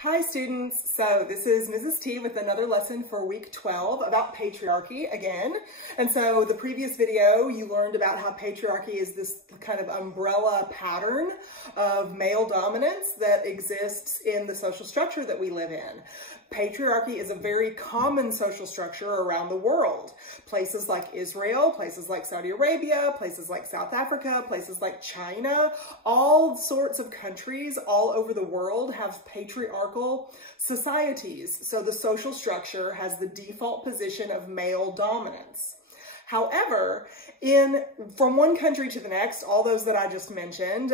Hi students, so this is Mrs. T with another lesson for week 12 about patriarchy again. And so the previous video you learned about how patriarchy is this kind of umbrella pattern of male dominance that exists in the social structure that we live in. Patriarchy is a very common social structure around the world. Places like Israel, places like Saudi Arabia, places like South Africa, places like China, all sorts of countries all over the world have patriarchal societies. So the social structure has the default position of male dominance. However, from one country to the next, all those that I just mentioned,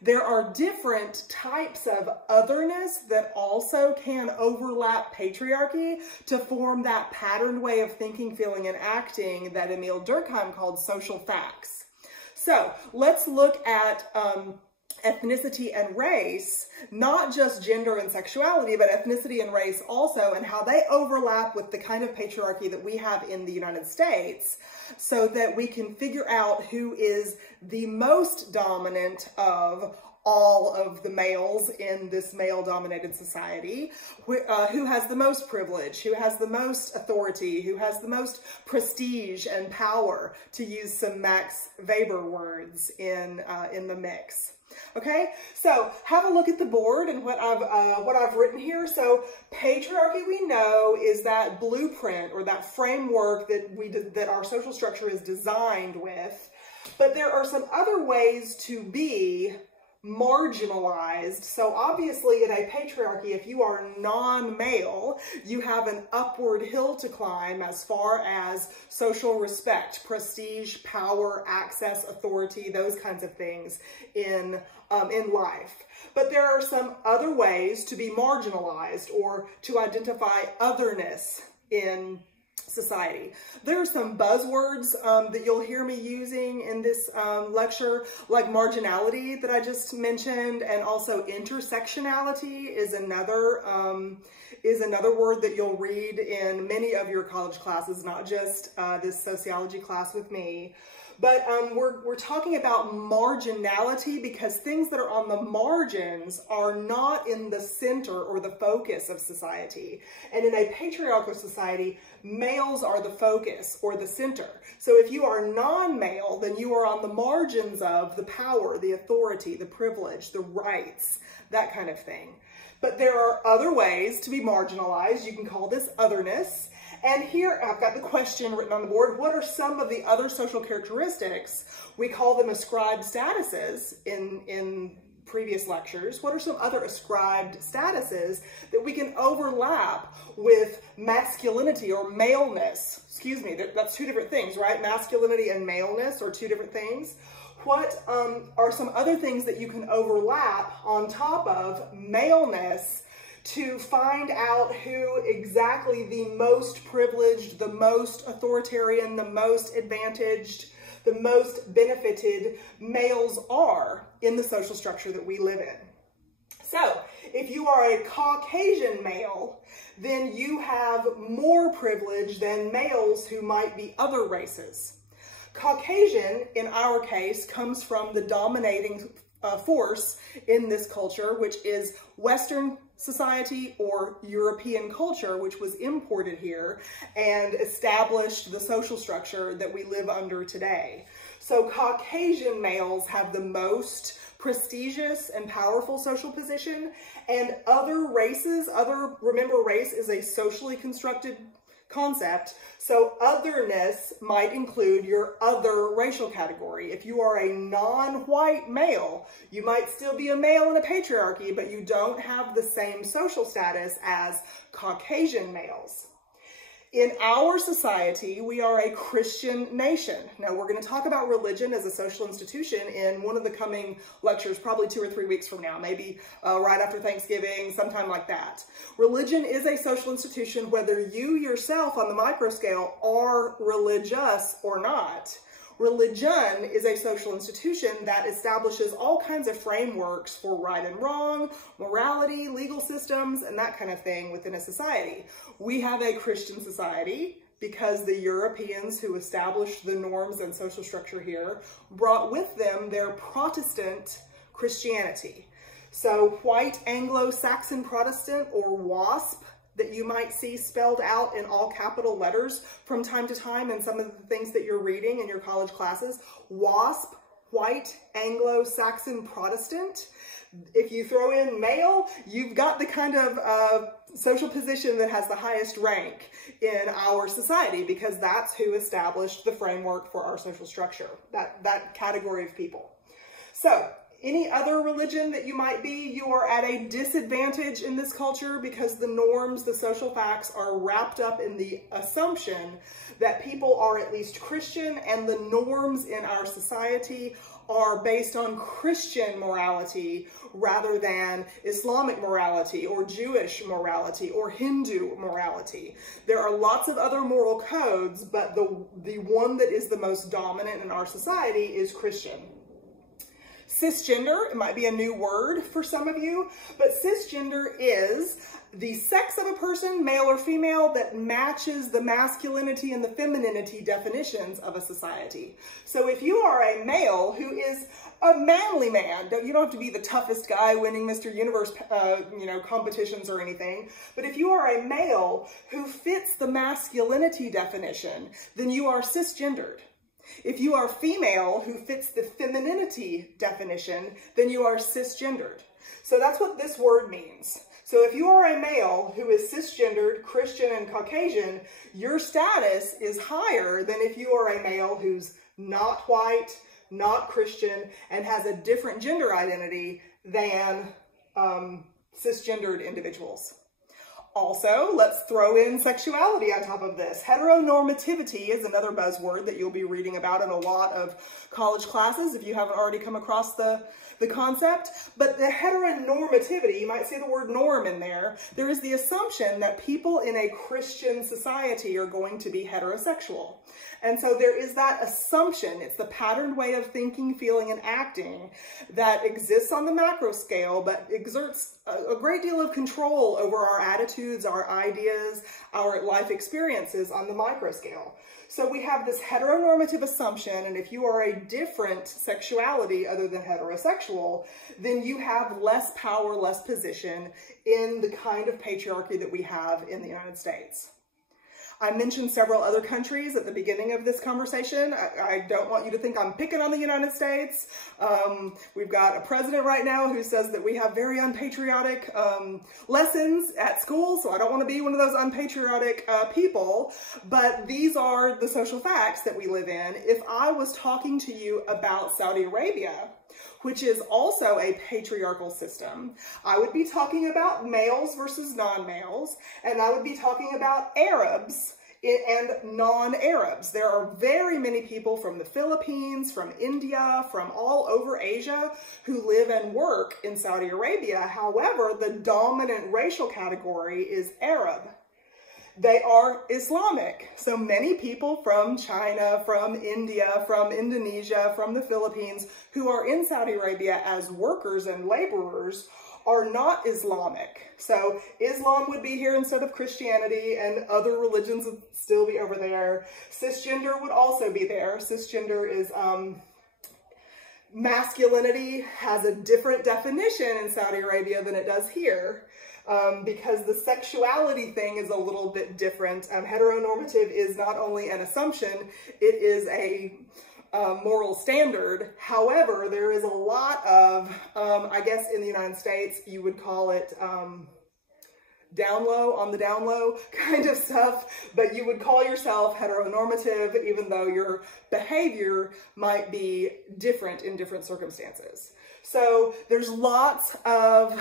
there are different types of otherness that also can overlap patriarchy to form that patterned way of thinking, feeling, and acting that Emile Durkheim called social facts. So let's look at ethnicity and race, not just gender and sexuality, but ethnicity and race also, and how they overlap with the kind of patriarchy that we have in the United States, so that we can figure out who is the most dominant of all of the males in this male-dominated society, who has the most privilege, who has the most authority, who has the most prestige and power, to use some Max Weber words in the mix. Okay, so have a look at the board and what I've written here. So patriarchy, we know, is that blueprint or that framework that our social structure is designed with. But there are some other ways to be marginalized. So obviously in a patriarchy, if you are non-male, you have an upward hill to climb as far as social respect, prestige, power, access, authority, those kinds of things in life. But there are some other ways to be marginalized or to identify otherness in society. There are some buzzwords that you'll hear me using in this lecture, like marginality that I just mentioned, and also intersectionality is another word that you'll read in many of your college classes, not just this sociology class with me. But we're talking about marginality because things that are on the margins are not in the center or the focus of society. And in a patriarchal society, males are the focus or the center. So if you are non-male, then you are on the margins of the power, the authority, the privilege, the rights, that kind of thing. But there are other ways to be marginalized. You can call this otherness. And here I've got the question written on the board. What are some of the other social characteristics? We call them ascribed statuses in previous lectures. What are some other ascribed statuses that we can overlap with masculinity or maleness? Excuse me, that's two different things, right? Masculinity and maleness are two different things. What are some other things that you can overlap on top of maleness to find out who exactly the most privileged, the most authoritarian, the most advantaged, the most benefited males are in the social structure that we live in? So, if you are a Caucasian male, then you have more privilege than males who might be other races. Caucasian, in our case, comes from the dominating force in this culture, which is Western society or European culture, which was imported here and established the social structure that we live under today. So Caucasian males have the most prestigious and powerful social position, and other races, remember, race is a socially constructed concept, so otherness might include your other racial category. If you are a non-white male, you might still be a male in a patriarchy, but you don't have the same social status as Caucasian males. In our society, we are a Christian nation. Now, we're going to talk about religion as a social institution in one of the coming lectures, probably 2 or 3 weeks from now, maybe right after Thanksgiving, sometime like that. Religion is a social institution, whether you yourself on the micro scale are religious or not. Religion is a social institution that establishes all kinds of frameworks for right and wrong, morality, legal systems, and that kind of thing within a society. We have a Christian society because the Europeans who established the norms and social structure here brought with them their Protestant Christianity. So white Anglo-Saxon Protestant, or WASP, that you might see spelled out in all capital letters from time to time in some of the things that you're reading in your college classes. WASP, white Anglo-Saxon Protestant. If you throw in male, you've got the kind of social position that has the highest rank in our society, because that's who established the framework for our social structure, that category of people. So any other religion that you might be, you are at a disadvantage in this culture, because the norms, the social facts are wrapped up in the assumption that people are at least Christian, and the norms in our society are based on Christian morality rather than Islamic morality or Jewish morality or Hindu morality. There are lots of other moral codes, but the one that is the most dominant in our society is Christian. Cisgender, it might be a new word for some of you, but cisgender is the sex of a person, male or female, that matches the masculinity and the femininity definitions of a society. So if you are a male who is a manly man, you don't have to be the toughest guy winning Mr. Universe, competitions or anything, but if you are a male who fits the masculinity definition, then you are cisgendered. If you are female who fits the femininity definition, then you are cisgendered. So that's what this word means. So if you are a male who is cisgendered, Christian, and Caucasian, your status is higher than if you are a male who's not white, not Christian, and has a different gender identity than cisgendered individuals. Also, let's throw in sexuality on top of this. Heteronormativity is another buzzword that you'll be reading about in a lot of college classes if you haven't already come across the concept. But the heteronormativity, you might see the word norm in there. There is the assumption that people in a Christian society are going to be heterosexual. And so there is that assumption. It's the patterned way of thinking, feeling, and acting that exists on the macro scale, but exerts a great deal of control over our attitudes, our ideas, our life experiences on the micro scale. So we have this heteronormative assumption, and if you are a different sexuality other than heterosexual, then you have less power, less position in the kind of patriarchy that we have in the United States. I mentioned several other countries at the beginning of this conversation. I don't want you to think I'm picking on the United States. We've got a president right now who says that we have very unpatriotic lessons at school, so I don't want to be one of those unpatriotic people, but these are the social facts that we live in. If I was talking to you about Saudi Arabia, which is also a patriarchal system, I would be talking about males versus non-males, and I would be talking about Arabs and non-Arabs. There are very many people from the Philippines, from India, from all over Asia who live and work in Saudi Arabia. However, the dominant racial category is Arab. They are Islamic. So many people from China, from India, from Indonesia, from the Philippines, who are in Saudi Arabia as workers and laborers are not Islamic. So Islam would be here instead of Christianity, and other religions would still be over there. Cisgender would also be there. Cisgender is masculinity has a different definition in Saudi Arabia than it does here. Because the sexuality thing is a little bit different. Heteronormative is not only an assumption, it is a moral standard. However, there is a lot of, I guess in the United States, you would call it down low, on the down low kind of stuff, but you would call yourself heteronormative even though your behavior might be different in different circumstances. So there's lots of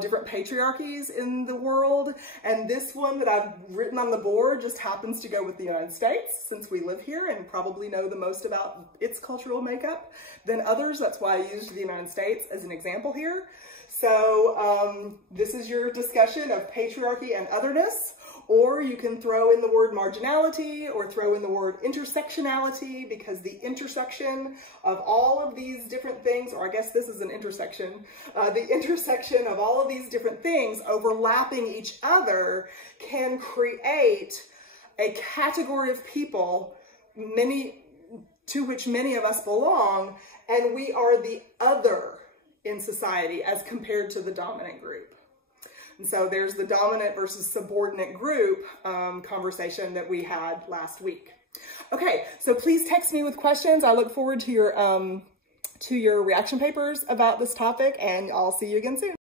different patriarchies in the world, and this one that I've written on the board just happens to go with the United States, since we live here and probably know the most about its cultural makeup than others. That's why I used the United States as an example here. So this is your discussion of patriarchy and otherness. Or you can throw in the word marginality, or throw in the word intersectionality, because the intersection of all of these different things, or I guess this is an intersection, the intersection of all of these different things overlapping each other can create a category of people, many to which many of us belong, and we are the other in society as compared to the dominant group. And so there's the dominant versus subordinate group conversation that we had last week. Okay, so please text me with questions. I look forward to your reaction papers about this topic, and I'll see you again soon.